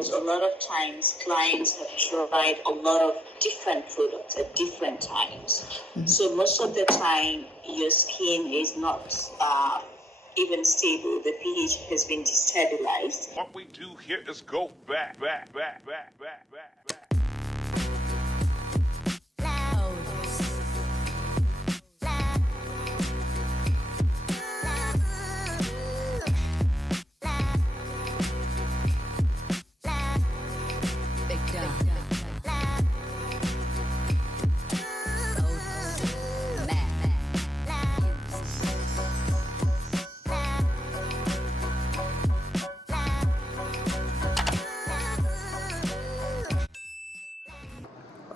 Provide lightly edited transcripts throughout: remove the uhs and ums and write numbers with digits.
because a lot of times clients have tried a lot of different products at different times. So most of the time, your skin is not even stable. The pH has been destabilized. What we do here is go back.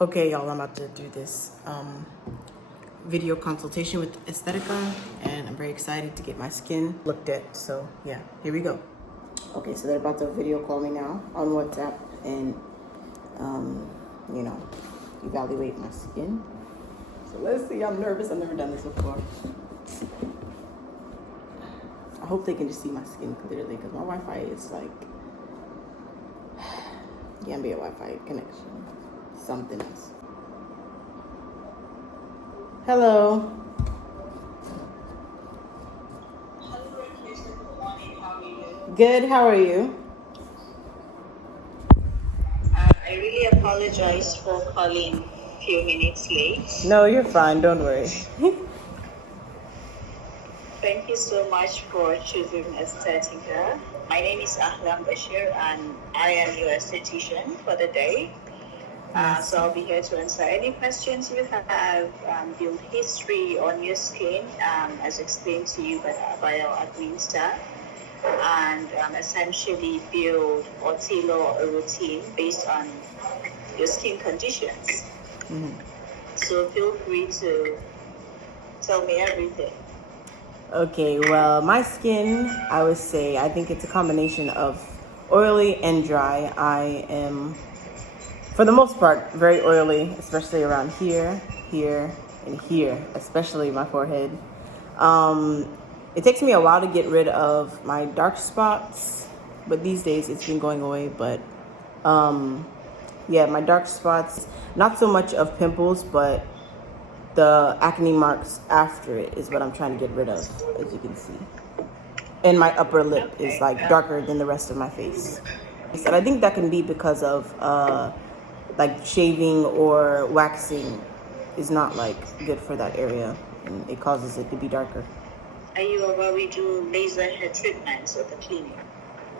Okay, y'all, I'm about to do this video consultation with Aesthetica, and I'm very excited to get my skin looked at. So yeah, here we go. Okay, so they're about to video call me now on WhatsApp and you know, evaluate my skin. So let's see. I'm nervous. I've never done this before. I hope they can just see my skin clearly because my Wi-Fi is like Gambia Wi-Fi connection. Something else. Hello. Good. How are you? I really apologize for calling a few minutes late. No, you're fine. Don't worry. Thank you so much for choosing Aesthetica. My name is Ahlam Bashir, and I am your esthetician for the day. So I'll be here to answer any questions you have, build history on your skin, as explained to you by our admin staff, and essentially build or tailor a routine based on your skin conditions. So feel free to tell me everything. Okay, well, my skin, I would say, I think it's a combination of oily and dry. I am, for the most part, very oily, especially around here, and here, especially my forehead. It takes me a while to get rid of my dark spots, but these days it's been going away. But yeah, my dark spots, not so much of pimples, but the acne marks after it is what I'm trying to get rid of, as you can see. And my upper lip is like darker than the rest of my face. And I think that can be because of like shaving or waxing is not like good for that area, and it causes it to be darker. Are you aware we do laser hair treatments at the clinic?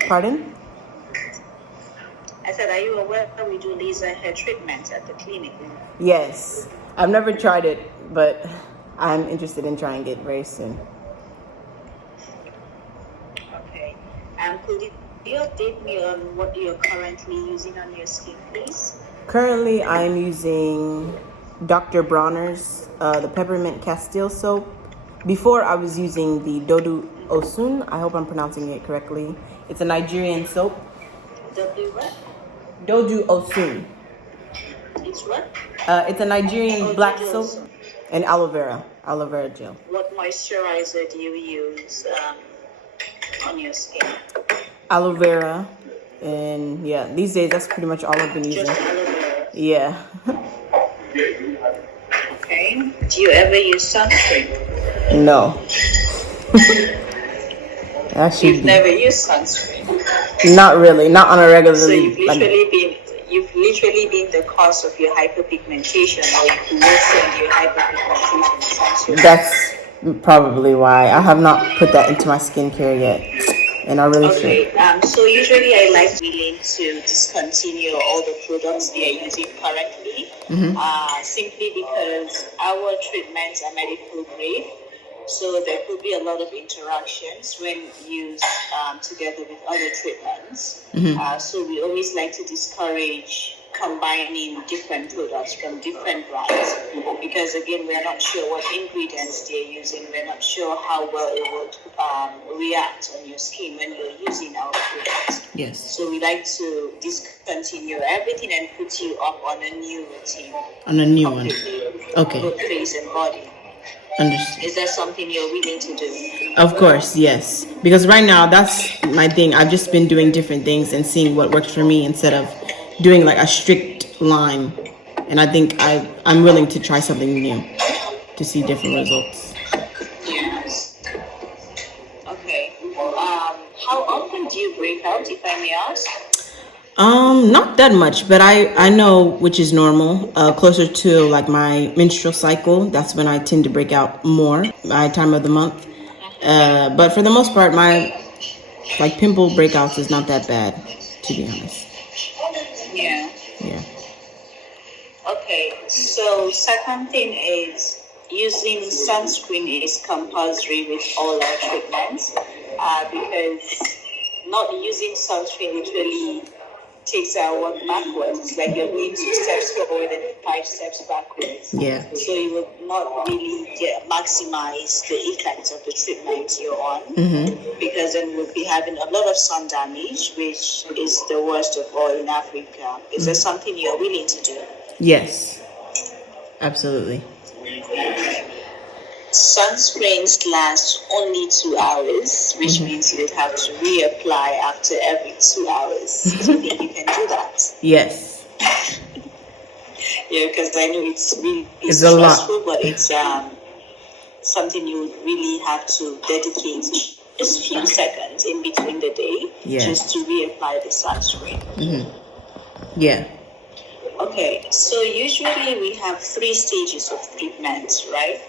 Pardon? I said, are you aware that we do laser hair treatments at the clinic? Yes. I've never tried it, but I'm interested in trying it very soon. Okay. Could you update me on what you're currently using on your skin, please? Currently, I'm using Dr. Bronner's, the Peppermint Castile soap. Before, I was using the Dodu Osun. I hope I'm pronouncing it correctly. It's a Nigerian soap. W what? Dodu Osun. It's what? It's a Nigerian black soap and aloe vera gel. What moisturizer do you use on your skin? Aloe vera, and yeah, these days that's pretty much all I've been using. Just aloe vera? Yeah. Okay. Do you ever use sunscreen? No. Actually, You've never used sunscreen? Not really, not on a regular. So you've literally been the cause of your hyperpigmentation, or you've worsened your hyperpigmentation essentially. That's probably why. I have not put that into my skincare yet, and I really should. So usually I like willing to discontinue all the products they are using currently, simply because our treatments are medical grade. So there could be a lot of interactions when used together with other treatments. So we always like to discourage combining different products from different brands, because again, we're not sure what ingredients they're using. We're not sure how well it would react on your skin when you're using our products. Yes. So we like to discontinue everything and put you up on a new routine. On a new one. Okay. Both face and body. Understood. Is that something you're willing to do? Of course, yes. Because right now, that's my thing. I've just been doing different things and seeing what works for me instead of doing like a strict line. And I think I'm willing to try something new to see different results. Yes. Okay. How often do you break out, if I may ask? Not that much, but I know which is normal. Closer to like my menstrual cycle, that's when I tend to break out more, my time of the month. But for the most part, my like pimple breakouts is not that bad, to be honest. Yeah. Yeah. Okay. So second thing is using sunscreen is compulsory with all our treatments, because not using sunscreen literally takes our work backwards. It's like you're going 2 steps forward and 5 steps backwards. Yeah. So you will not really maximize the effects of the treatment you're on, because then we'll be having a lot of sun damage, which is the worst of all in Africa. Is there something you're willing to do? Yes. Absolutely. Sunscreens last only 2 hours, which means you'd have to reapply after every 2 hours. Do you think you can do that? Yes. Yeah, because I know it's really It's a stressful, lot. but it's something you really have to dedicate just a few seconds in between the day, just to reapply the sunscreen. Yeah. Okay, so usually we have 3 stages of treatment, right?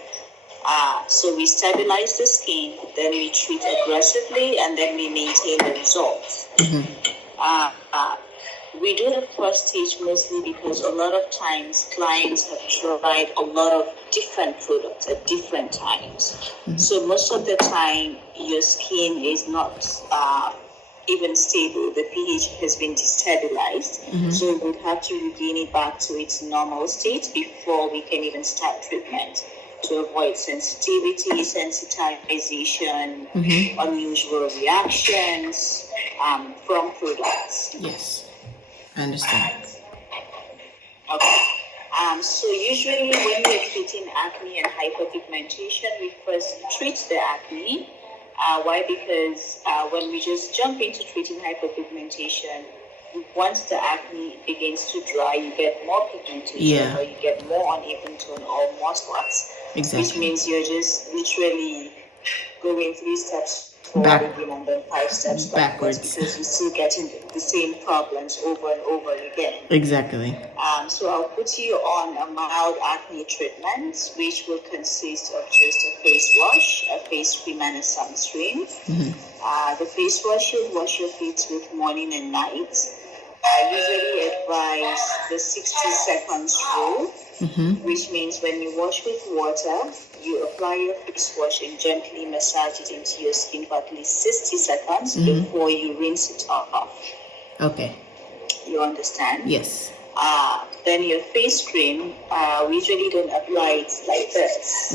So we stabilize the skin, then we treat aggressively, and then we maintain the results. We do the first stage mostly because a lot of times clients have tried a lot of different products at different times. So most of the time, your skin is not even stable. The pH has been destabilized. So we have to regain it back to its normal state before we can even start treatment, to avoid sensitivity, sensitization, unusual reactions from products. Yes. I understand. Okay. So usually when we're treating acne and hyperpigmentation, we first treat the acne. Why? Because when we just jump into treating hyperpigmentation, once the acne begins to dry, you get more pigmentation, or you get more uneven tone or more spots. Exactly. Which means you're just literally going 3 steps forward again and then 5 steps backwards, because you're still getting the same problems over and over again. Exactly. So I'll put you on a mild acne treatment, which will consist of just a face wash, a face cream, and a sunscreen. The face wash, you'll wash your face with morning and night. I usually advise the 60 seconds rule, which means when you wash with water, you apply your face wash and gently massage it into your skin for at least 60 seconds before you rinse it off. Okay. You understand? Yes. Then your face cream, we usually don't apply it like this.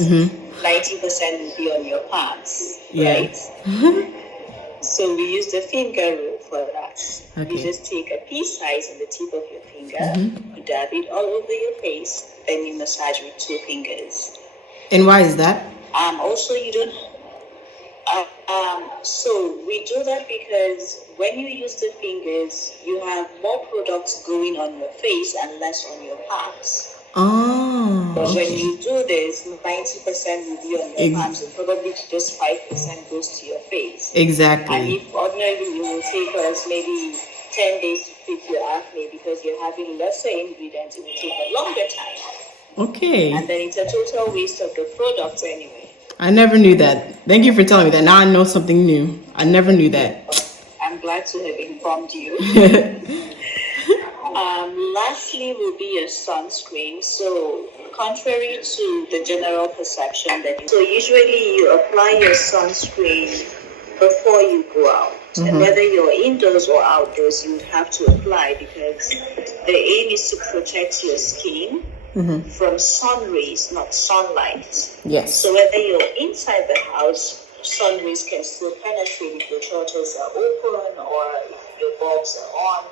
90% will be on your palms, right? So we use the finger rule for that. Okay. You just take a pea size on the tip of your finger, you dab it all over your face, then you massage with 2 fingers. And why is that? Also, you don't. So we do that because when you use the fingers, you have more products going on your face and less on your palms. Oh. But when you do this, 90% will be on your palms and probably just 5% goes to your face. Exactly. And if ordinarily it will take us maybe 10 days to treat your acne because you're having lesser ingredients, it will take a longer time. Okay. And then it's a total waste of the product anyway. I never knew that. Thank you for telling me that. Now I know something new. I never knew that. I'm glad to have informed you. Lastly will be your sunscreen. So contrary to the general perception that usually you apply your sunscreen before you go out. And whether you're indoors or outdoors, you would have to apply, because the aim is to protect your skin from sun rays, not sunlight. Yes. So whether you're inside the house, sun rays can still penetrate if your shutters are open or if your bulbs are on,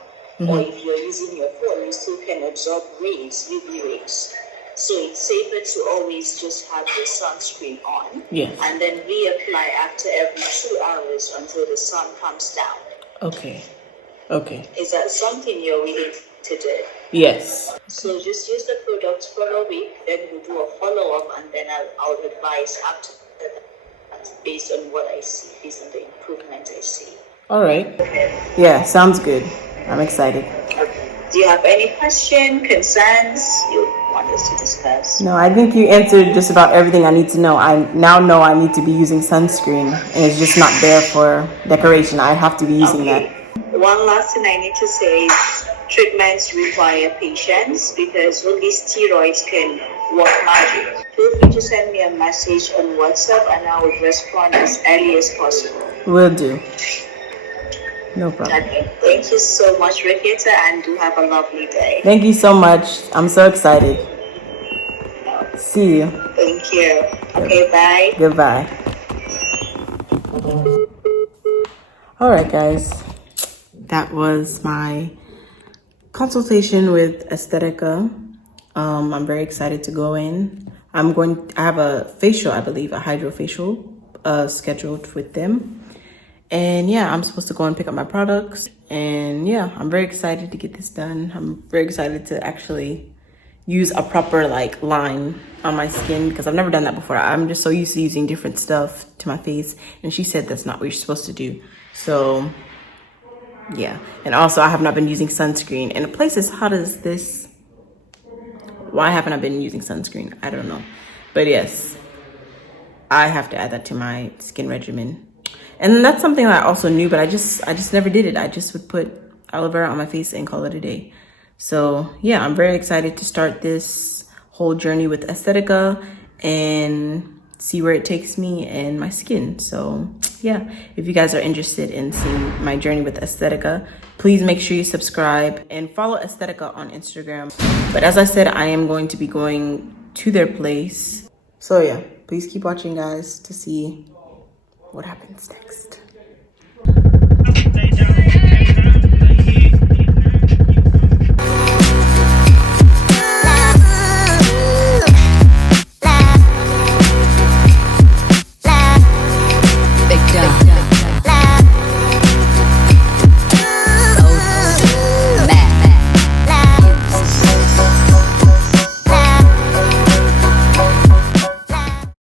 or if you're using your phone, you still can absorb rays, UV rays. So it's safer to always just have the sunscreen on. Yes. And then reapply after every 2 hours until the sun comes down. Okay. Okay. Is that something you're willing to do? Yes. So just use the product for a week, then we'll do a follow-up, and then I'll advise after that based on what I see, based on the improvement I see. All right. Okay. Yeah, sounds good. I'm excited. Okay. Do you have any question, concerns you want us to discuss? No, I think you answered just about everything I need to know. I now know I need to be using sunscreen, and it's just not there for decoration. I have to be using that. One last thing I need to say is treatments require patience because only steroids can work magic. Feel free to send me a message on WhatsApp and I will respond as early as possible. Will do. No problem. Okay. Thank you so much, Raketa, and do have a lovely day. Thank you so much. I'm so excited. See you. Thank you. Okay, bye. Goodbye. All right, guys. That was my consultation with Aesthetica. I'm very excited to go in. I have a facial, I believe, a hydrofacial scheduled with them. And yeah, I'm supposed to go and pick up my products. And yeah, I'm very excited to get this done. I'm very excited to actually use a proper line on my skin because I've never done that before. I'm just so used to using different stuff to my face. And she said that's not what you're supposed to do. So yeah. And also I have not been using sunscreen. And a place as hot as this, why haven't I been using sunscreen? I don't know. But yes, I have to add that to my skin regimen. And that's something that I also knew, but I just never did it. I just would put aloe vera on my face and call it a day. So yeah, I'm very excited to start this whole journey with Aesthetica and see where it takes me and my skin. So yeah, if you guys are interested in seeing my journey with Aesthetica, please make sure you subscribe and follow Aesthetica on Instagram. But as I said, I am going to be going to their place. So yeah, please keep watching, guys, to see what happens next.